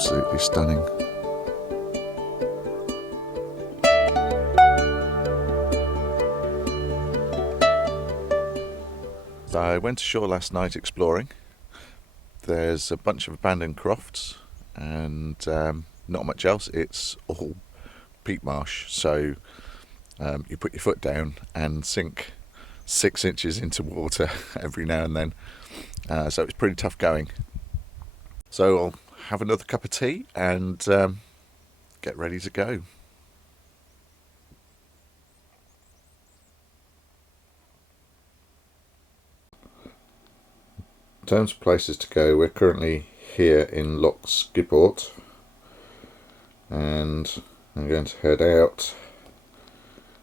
Absolutely stunning. I went ashore last night exploring. There's a bunch of abandoned crofts and not much else. It's all peat marsh, so you put your foot down and sink 6 inches into water every now and then, so it's pretty tough going. So I'll have another cup of tea and get ready to go. In terms of places to go, we're currently here in Loch Skiport and I'm going to head out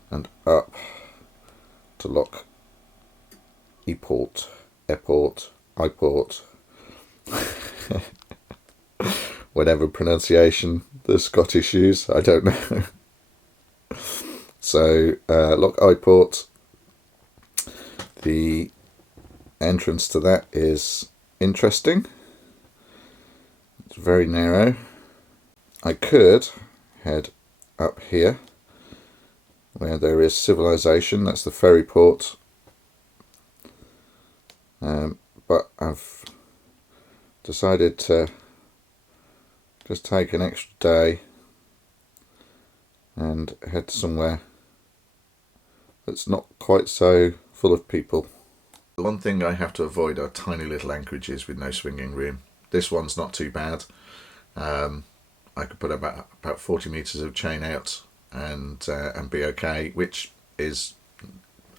and up to Loch Eport, whatever pronunciation the Scottish use, I don't know. So Loch Eport, the entrance to that is interesting. It's very narrow. I could head up here where there is civilization, that's the ferry port, but I've decided to just take an extra day and head somewhere that's not quite so full of people. The one thing I have to avoid are tiny little anchorages with no swinging room. This one's not too bad. I could put about 40 metres of chain out and be okay, which is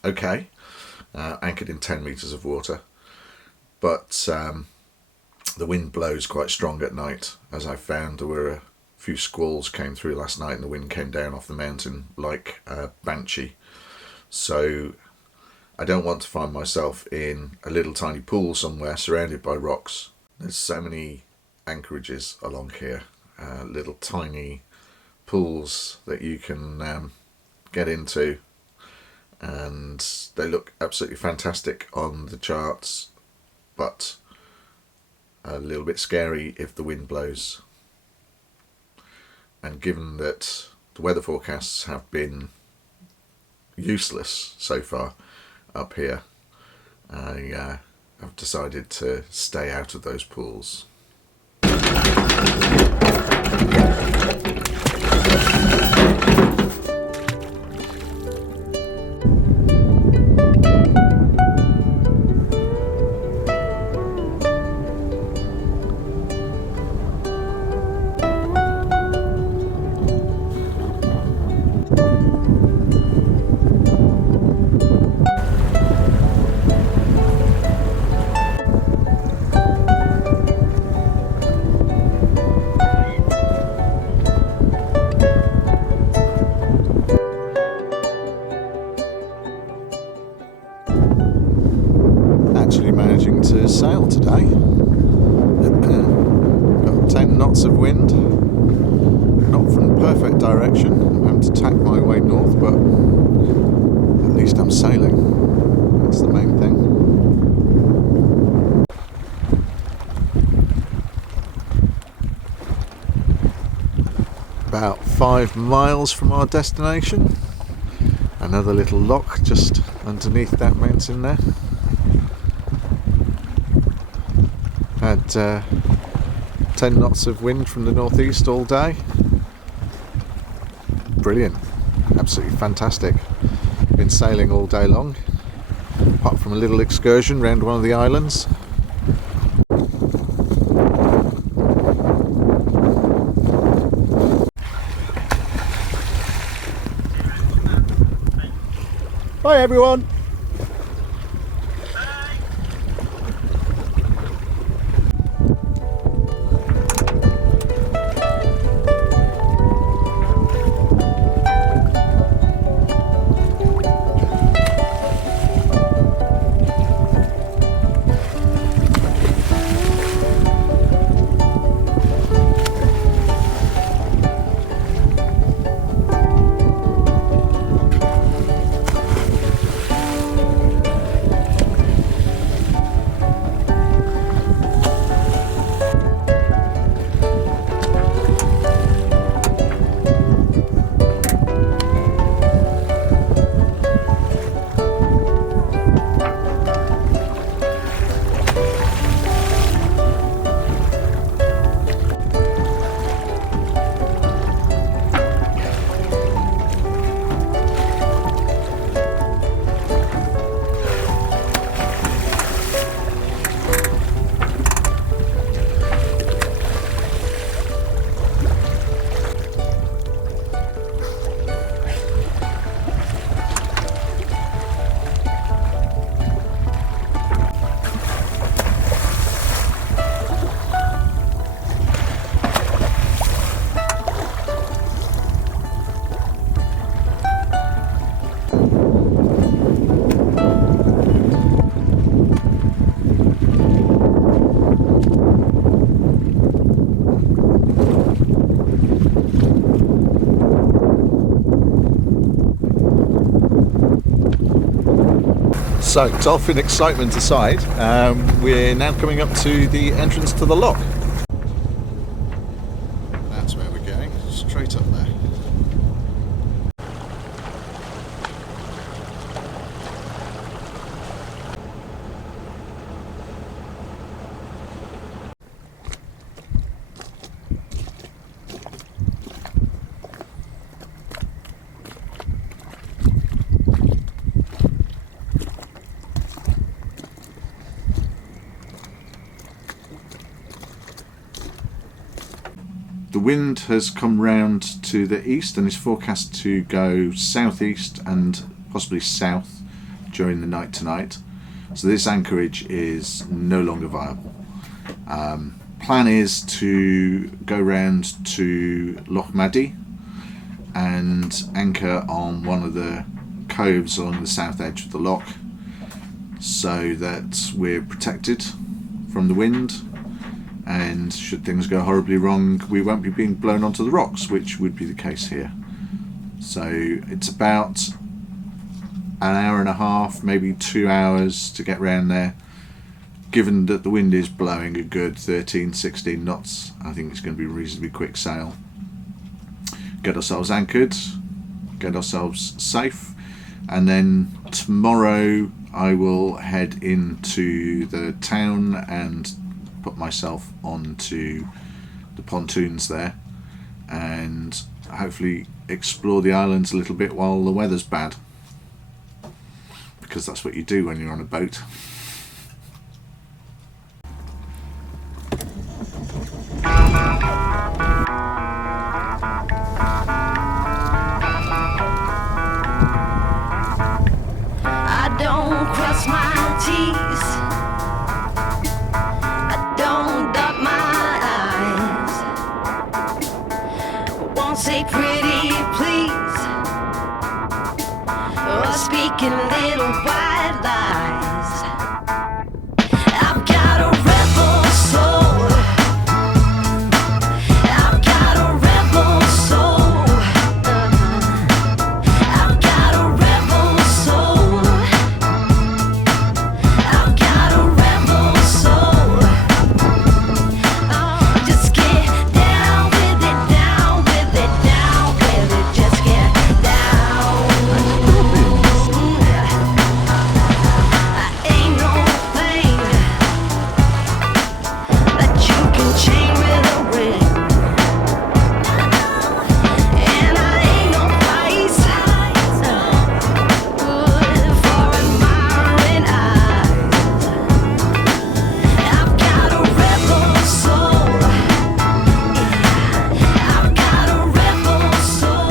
okay, anchored in 10 metres of water. But the wind blows quite strong at night, as I found. There were a few squalls came through last night and the wind came down off the mountain like a banshee. So I don't want to find myself in a little tiny pool somewhere surrounded by rocks. There's so many anchorages along here, little tiny pools that you can get into, and they look absolutely fantastic on the charts, but a little bit scary if the wind blows. And given that the weather forecasts have been useless so far up here, I have decided to stay out of those pools. Actually managing to sail today. Got 10 knots of wind, not from the perfect direction. I'm having to tack my way north, but at least I'm sailing. That's the main thing. About 5 miles from our destination. Another little loch just underneath that mountain there. Had 10 knots of wind from the northeast all day. Brilliant, absolutely fantastic. Been sailing all day long, apart from a little excursion round one of the islands. Bye everyone! So, dolphin excitement aside, we're now coming up to the entrance to the lock. That's where we're going, straight up there. The wind has come round to the east and is forecast to go southeast and possibly south during the night tonight. So this anchorage is no longer viable. Plan is to go round to Loch Maddie and anchor on one of the coves along the south edge of the loch so that we're protected from the wind. And should things go horribly wrong, we won't be being blown onto the rocks, which would be the case here. So it's about an hour and a half, maybe 2 hours to get round there. Given that the wind is blowing a good 13, 16 knots, I think it's going to be a reasonably quick sail. Get ourselves anchored, get ourselves safe, and then tomorrow I will head into the town and put myself onto the pontoons there and hopefully explore the islands a little bit while the weather's bad, because that's what you do when you're on a boat. I don't cross my T's, say pretty please, or speaking little white lies. I've got a rebel soul, I've got a rebel soul, I've got a rebel soul, I've got a rebel soul. Oh, just get down with it, down with it, down with it, just get down. I ain't no thing that you can chain with a ring, and I ain't no price for admiring eyes. I've got a rebel soul, I've got a rebel soul.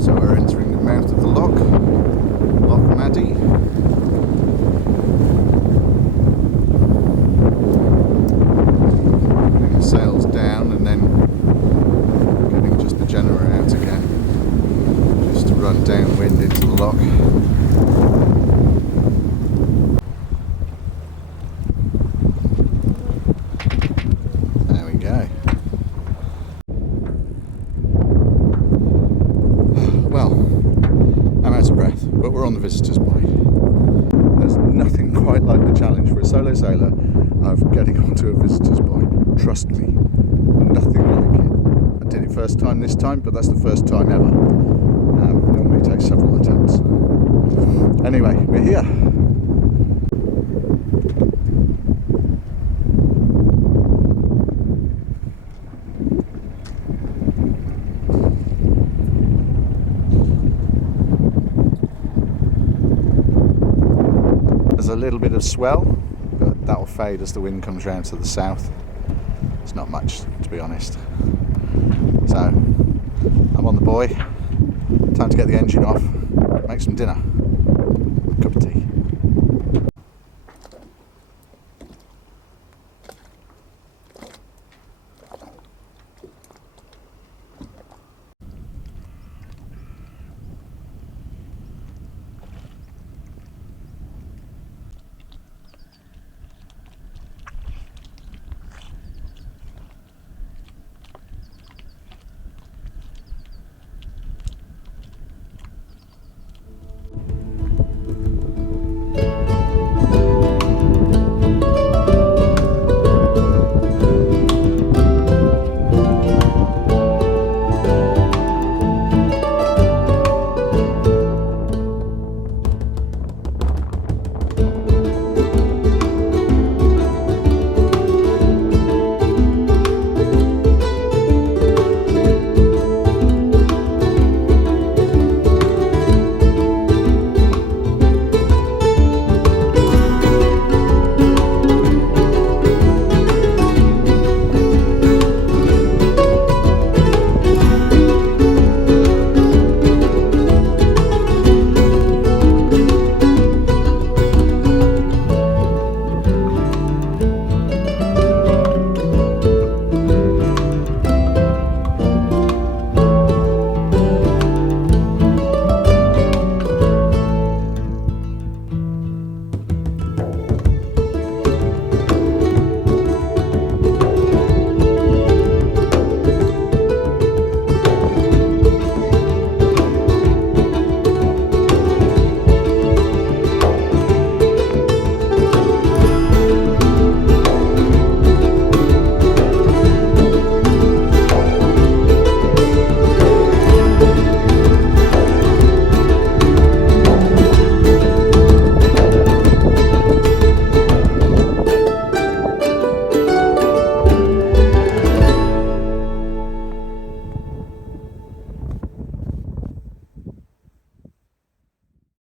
So we're entering the mouth of the loch, Loch Maddie. Putting the sails down and then getting just the generator out again, just to run downwind into the loch. There we go. Well, I'm out of breath, but we're on the visitor's buoy. There's nothing quite like the challenge for a solo sailor of getting onto a visitor's buoy. Trust me, nothing like it. I did it first time this time, but that's the first time ever. Normally it takes several attempts. Anyway, we're here. There's a little bit of swell, but that will fade as the wind comes round to the south. It's not much, to be honest. So, I'm on the buoy. Time to get the engine off, make some dinner, a cup of tea.